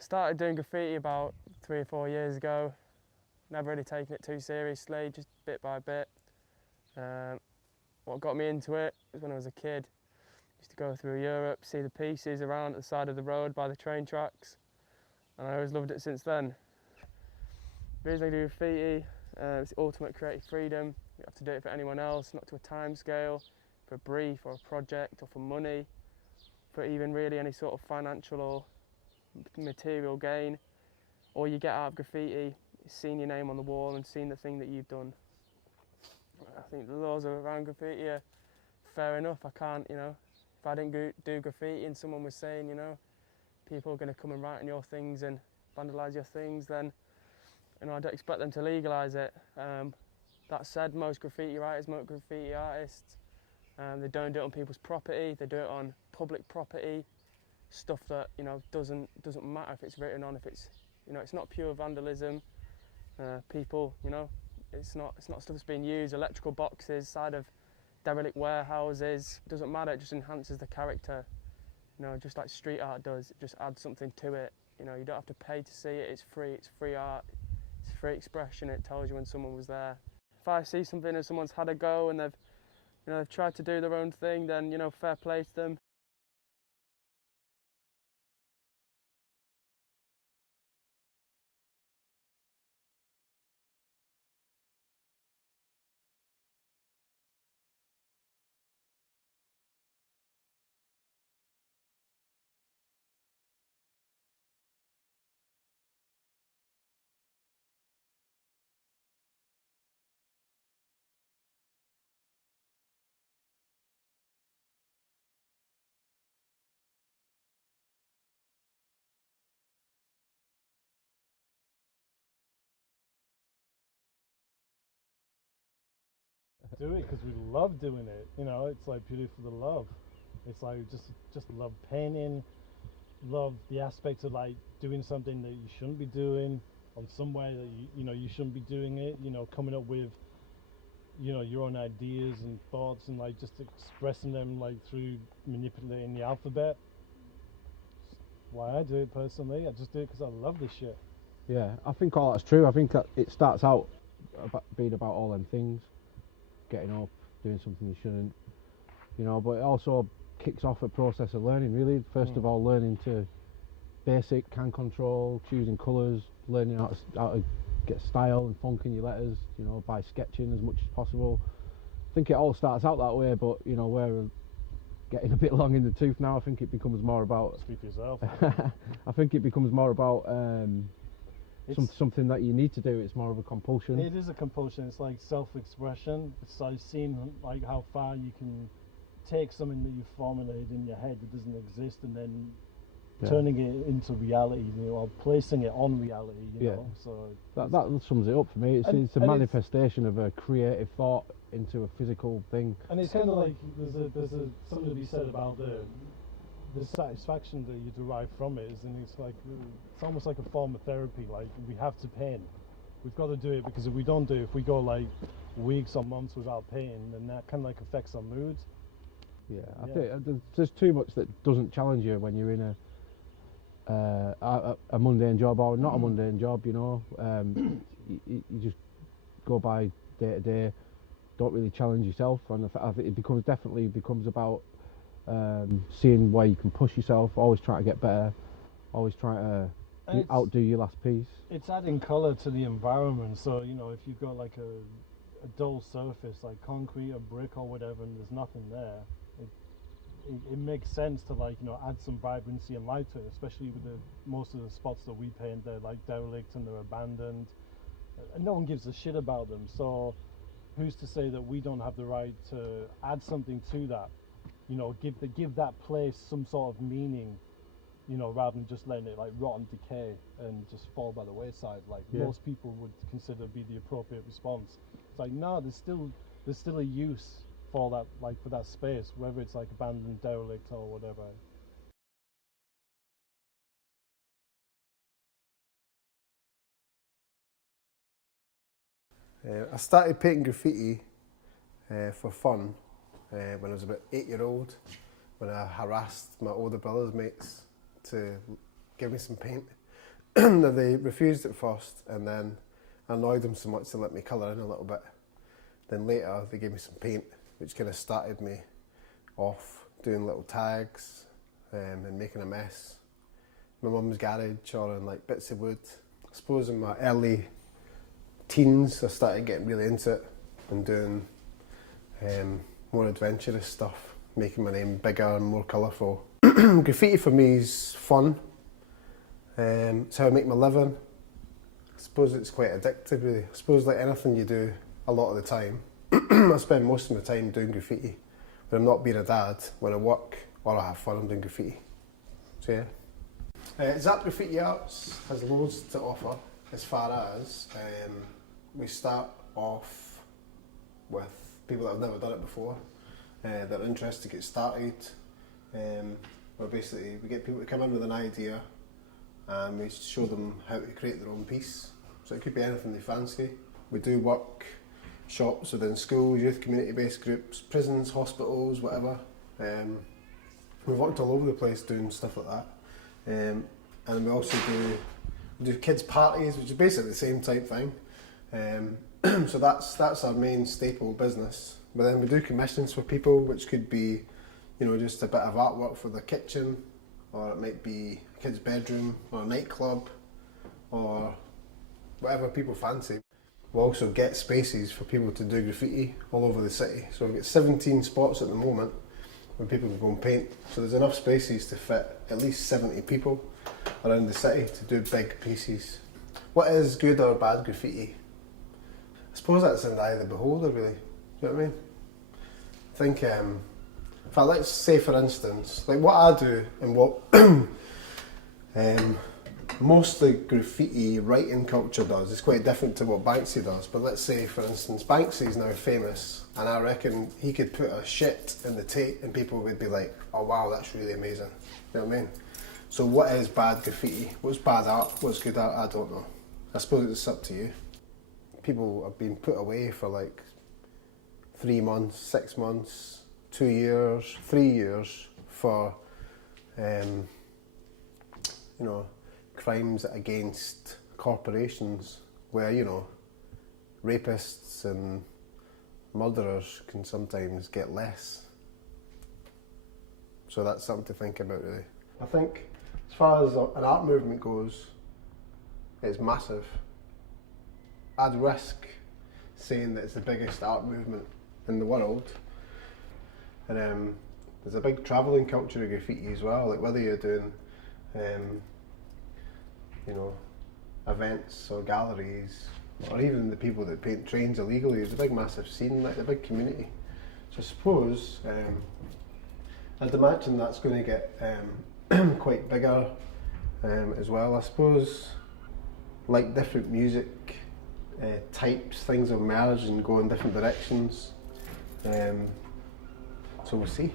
Started doing graffiti about 3 or 4 years ago. Never really taken it too seriously, just bit by bit. What got me into it was when I was a kid. Used to go through Europe, see the pieces around at the side of the road by the train tracks, and I always loved it since then. The reason I do graffiti, it's the ultimate creative freedom. You don't have to do it for anyone else, not to a time scale, for a brief or a project or for money, for even really any sort of financial or material gain. All you get out of graffiti is seeing your name on the wall and seeing the thing that you've done. I think the laws around graffiti are fair enough. I can't, if I didn't do graffiti and someone was saying, people are going to come and write on your things and vandalise your things, then, I don't expect them to legalise it. That said, most graffiti writers, most graffiti artists, they don't do it on people's property. They do it on public property, stuff that doesn't matter if it's written on, if it's it's not pure vandalism. People, it's not stuff that's being used. Electrical boxes, side of derelict warehouses, doesn't matter. It just enhances the character. Just like street art does. It just adds something to it. You don't have to pay to see it. It's free. It's free art. It's free expression. It tells you when someone was there. If I see something and someone's had a go and they've tried to do their own thing, then fair play to them. Do it because we love doing it. It's like purely for the love. It's like just love painting, love the aspect of like doing something that you shouldn't be doing on some way that you shouldn't be doing it. Coming up with your own ideas and thoughts and like just expressing them like through manipulating the alphabet. That's why I do it personally. I just do it because I love this shit. Yeah, I think all that's true. I think that it starts out being about all them things, getting up, doing something you shouldn't, but it also kicks off a process of learning, really. First of all, learning to basic hand control, choosing colours, learning how to get style and funk in your letters, by sketching as much as possible. I think it all starts out that way, but we're getting a bit long in the tooth now. I think it becomes more about... Speak for yourself. I think it becomes more about something that you need to do. It's more of a compulsion. It is a compulsion. It's like self-expression. It's like seeing like how far you can take something that you've formulated in your head that doesn't exist, and then turning it into reality, or placing it on reality. You know. So that sums it up for me. It's a manifestation of a creative thought into a physical thing. And it's kind of like there's something to be said about the satisfaction that you derive from it, and it's almost like a form of therapy. Like, we have to paint, we've got to do it, because if we don't do it, if we go like weeks or months without painting, then that kind of like affects our mood. I think there's too much that doesn't challenge you when you're in a mundane job or not a mundane job. You just go by day to day, don't really challenge yourself, and I think it definitely becomes about seeing where you can push yourself, always trying to get better, always trying to outdo your last piece. It's adding colour to the environment. So if you've got like a dull surface like concrete or brick or whatever, and there's nothing there, it makes sense to add some vibrancy and light to it, especially with most of the spots that we paint, they're like derelict and they're abandoned, and no one gives a shit about them. So who's to say that we don't have the right to add something to that? Give that place some sort of meaning, rather than just letting it like rot and decay and just fall by the wayside, like most people would consider be the appropriate response. It's like, no, there's still a use for that, like for that space, whether it's like abandoned, derelict or whatever. I started painting graffiti for fun when I was about 8 years old, when I harassed my older brother's mates to give me some paint. They refused at first, and then I annoyed them so much they let me colour in a little bit. Then later they gave me some paint, which kind of started me off doing little tags and making a mess. My mum's garage or in like bits of wood. I suppose in my early teens I started getting really into it and doing more adventurous stuff, making my name bigger and more colourful. Graffiti for me is fun. It's how I make my living. I suppose it's quite addictive really. I suppose like anything you do a lot of the time. I spend most of my time doing graffiti. When I'm not being a dad, when I work or I have fun, I'm doing graffiti. So yeah. Zap Graffiti Arts has loads to offer as far as we start off with people that have never done it before, that are interested to get started. Where basically we get people to come in with an idea and we show them how to create their own piece. So it could be anything they fancy. We do workshops within schools, youth community-based groups, prisons, hospitals, whatever. We've worked all over the place doing stuff like that. And we also do kids' parties, which is basically the same type thing. So that's our main staple business. But then we do commissions for people, which could be, you know, just a bit of artwork for the kitchen, or it might be a kid's bedroom, or a nightclub, or whatever people fancy. We also get spaces for people to do graffiti all over the city. So we've got 17 spots at the moment where people can go and paint. So there's enough spaces to fit at least 70 people around the city to do big pieces. What is good or bad graffiti? I suppose that's in the eye of the beholder really, you know what I mean? I think, in fact, let's say for instance, like what I do and what most of the graffiti writing culture does is quite different to what Banksy does. But let's say for instance, Banksy's now famous and I reckon he could put a shit in the Tate and people would be like, oh wow, that's really amazing, you know what I mean? So what is bad graffiti? What's bad art? What's good art? I don't know. I suppose it's up to you. People have been put away for like 3 months, 6 months, 2 years, 3 years for, you know, crimes against corporations where, you know, rapists and murderers can sometimes get less. So that's something to think about really. I think as far as an art movement goes, it's massive. I'd risk saying that it's the biggest art movement in the world. And there's a big travelling culture of graffiti as well, like whether you're doing you know, events or galleries, or even the people that paint trains illegally. There's a big massive scene, like a big community. So I suppose I'd imagine that's going to get quite bigger as well. I suppose like different music types, things will merge and go in different directions. So we'll see.